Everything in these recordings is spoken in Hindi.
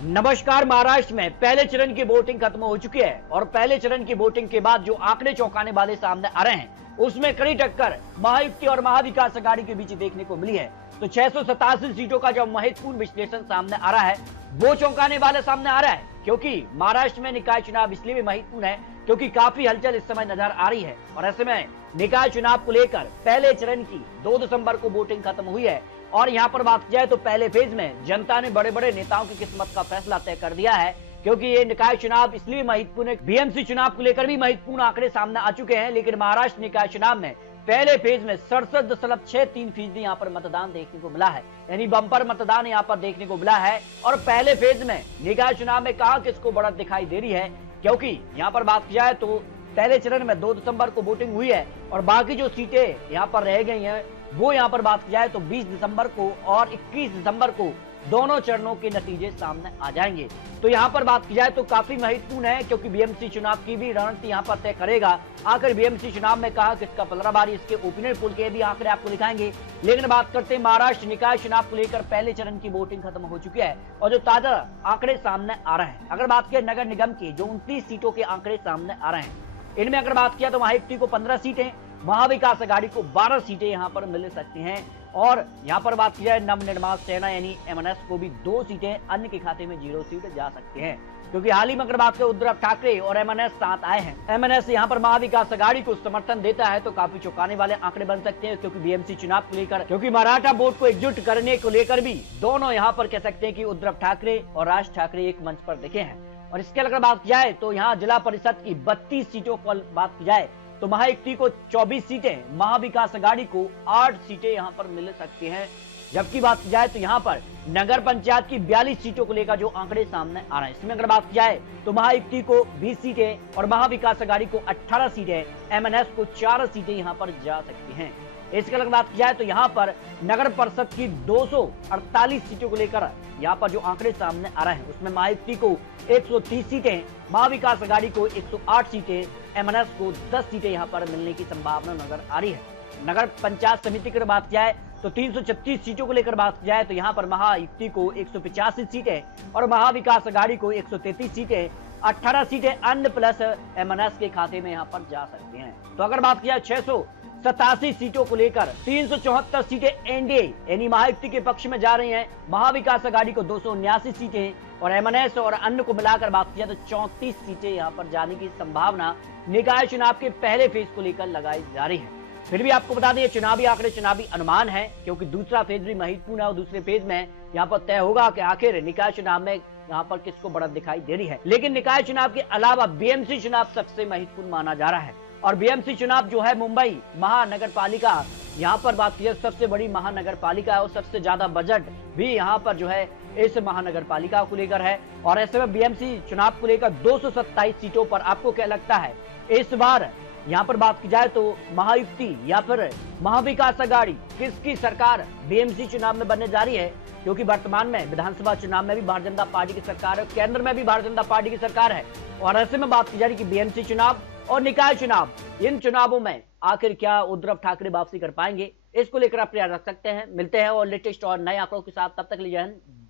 नमस्कार। महाराष्ट्र में पहले चरण की वोटिंग खत्म हो चुकी है और पहले चरण की वोटिंग के बाद जो आंकड़े चौंकाने वाले सामने आ रहे हैं उसमें कड़ी टक्कर महायुति और महाविकास आघाड़ी के बीच देखने को मिली है। तो 687 सीटों का जो महत्वपूर्ण विश्लेषण सामने आ रहा है वो चौंकाने वाले सामने आ रहा है, क्योंकि महाराष्ट्र में निकाय चुनाव इसलिए भी महत्वपूर्ण है क्योंकि काफी हलचल इस समय नजर आ रही है। और ऐसे में निकाय चुनाव को लेकर पहले चरण की 2 दिसंबर को वोटिंग खत्म हुई है और यहाँ पर बात की जाए तो पहले फेज में जनता ने बड़े बड़े नेताओं की किस्मत का फैसला तय कर दिया है, क्योंकि ये निकाय चुनाव इसलिए महत्वपूर्ण है। बीएमसी चुनाव को लेकर भी महत्वपूर्ण आंकड़े सामने आ चुके हैं, लेकिन महाराष्ट्र निकाय चुनाव में पहले फेज में 67.63% यहाँ पर मतदान देखने को मिला है, यानी बंपर मतदान यहाँ पर देखने को मिला है। और पहले फेज में निकाय चुनाव में कहा किसको बढ़त दिखाई दे रही है, क्योंकि यहाँ पर बात की जाए तो पहले चरण में 2 दिसंबर को वोटिंग हुई है और बाकी जो सीटें यहाँ पर रह गई हैं वो यहाँ पर बात की जाए तो 20 दिसंबर को और 21 दिसंबर को दोनों चरणों के नतीजे सामने आ जाएंगे। तो यहाँ पर बात की जाए तो काफी महत्वपूर्ण है, क्योंकि बीएमसी चुनाव की भी रणनीति यहाँ पर तय करेगा आखिर बीएमसी चुनाव में कहा किसका पलड़ा भारी। इसके ओपिनियन पोल के भी आंकड़े आपको दिखाएंगे। लेकिन बात करते हैं महाराष्ट्र निकाय चुनाव को लेकर पहले चरण की वोटिंग खत्म हो चुकी है और जो ताजा आंकड़े सामने आ रहे हैं, अगर बात करें नगर निगम की जो 29 सीटों के आंकड़े सामने आ रहे हैं, इनमें अगर बात किया तो महायुति को 15 सीटें, महाविकास आघाड़ी को 12 सीटें यहाँ पर मिल सकती हैं। और यहाँ पर बात की जाए नवनिर्माण सेना यानी एमएनएस को भी 2 सीटें, अन्य के खाते में 0 सीट जा सकती हैं, क्योंकि हाल ही में अगर बात करें उद्धव ठाकरे और एमएनएस साथ आए हैं। एमएनएस यहाँ पर महाविकास आघाड़ी को समर्थन देता है तो काफी चौंकाने वाले आंकड़े बन सकते हैं, क्योंकि बीएमसी चुनाव को लेकर, क्योंकि मराठा वोट को एकजुट करने को लेकर भी दोनों यहाँ पर कह सकते हैं कि उद्धव ठाकरे और राज ठाकरे एक मंच पर दिखे हैं। और इसके अगर बात की जाए तो यहाँ जिला परिषद की 32 सीटों पर बात की जाए तो महायुति को 24 सीटें, महाविकास आघाड़ी को 8 सीटें यहाँ पर मिल सकती हैं। जबकि बात की जाए तो यहाँ पर नगर पंचायत की 42 सीटों को लेकर जो आंकड़े सामने आ रहे हैं, इसमें अगर बात की जाए तो महायुति को 20 सीटें और महाविकास आघाड़ी को 18 सीटें, एमएनएस को 4 सीटें यहाँ पर जा सकती हैं। इसके अगर बात की जाए तो यहाँ पर नगर परिषद की 248 सीटों को लेकर यहाँ पर जो आंकड़े सामने आ रहे हैं उसमें महायुति को 130 सीटें, महाविकास आघाड़ी को 108 सीटें, एमएनएस को 10 सीटें यहाँ पर मिलने की संभावना नजर आ रही है। नगर पंचायत समिति की बात की जाए तो 336 सीटों को लेकर बात की जाए तो यहाँ पर महायुति को 185 सीटें और महाविकास आघाड़ी को 133 सीटें, 18 सीटें अन्य प्लस एमएनएस के खाते में यहाँ पर जा सकती हैं। तो अगर बात की जाए 687 सीटों को लेकर 374 सीटें एनडीए यानी महायुति के पक्ष में जा रही हैं, महाविकास आघाड़ी को 279 सीटें और एमएनएस और अन्य को मिलाकर बात की जाए तो 34 सीटें यहाँ पर जाने की संभावना निकाय चुनाव के पहले फेज को लेकर लगाई जा रही है। फिर भी आपको बता दें ये चुनावी आंकड़े चुनावी अनुमान है, क्योंकि दूसरा फेज भी महत्वपूर्ण है और दूसरे फेज में यहाँ पर तय होगा कि आखिर निकाय चुनाव में यहाँ पर किसको बढ़त दिखाई दे रही है। लेकिन निकाय चुनाव के अलावा बीएमसी चुनाव सबसे महत्वपूर्ण माना जा रहा है और बीएमसी चुनाव जो है मुंबई महानगर पालिका, यहाँ पर बात की सबसे बड़ी महानगर पालिका है और सबसे ज्यादा बजट भी यहाँ पर जो है इस महानगर पालिका को लेकर है। और ऐसे में बीएमसी चुनाव को लेकर 227 सीटों पर आपको क्या लगता है इस बार यहाँ पर बात की जाए तो महायुति या फिर महाविकास आघाड़ी किसकी सरकार बीएमसी चुनाव में बनने जा रही है? क्योंकि वर्तमान में विधानसभा चुनाव में भी भारतीय जनता पार्टी की सरकार है, केंद्र में भी भारतीय जनता पार्टी की सरकार है। और ऐसे में बात की जा रही है कि बीएमसी चुनाव और निकाय चुनाव, इन चुनावों में आखिर क्या उद्धव ठाकरे वापसी कर पाएंगे, इसको लेकर आप प्रयास रख सकते हैं। मिलते हैं और लेटेस्ट और नए आंकड़ों के साथ, तब तक लीजिए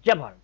जय भारत।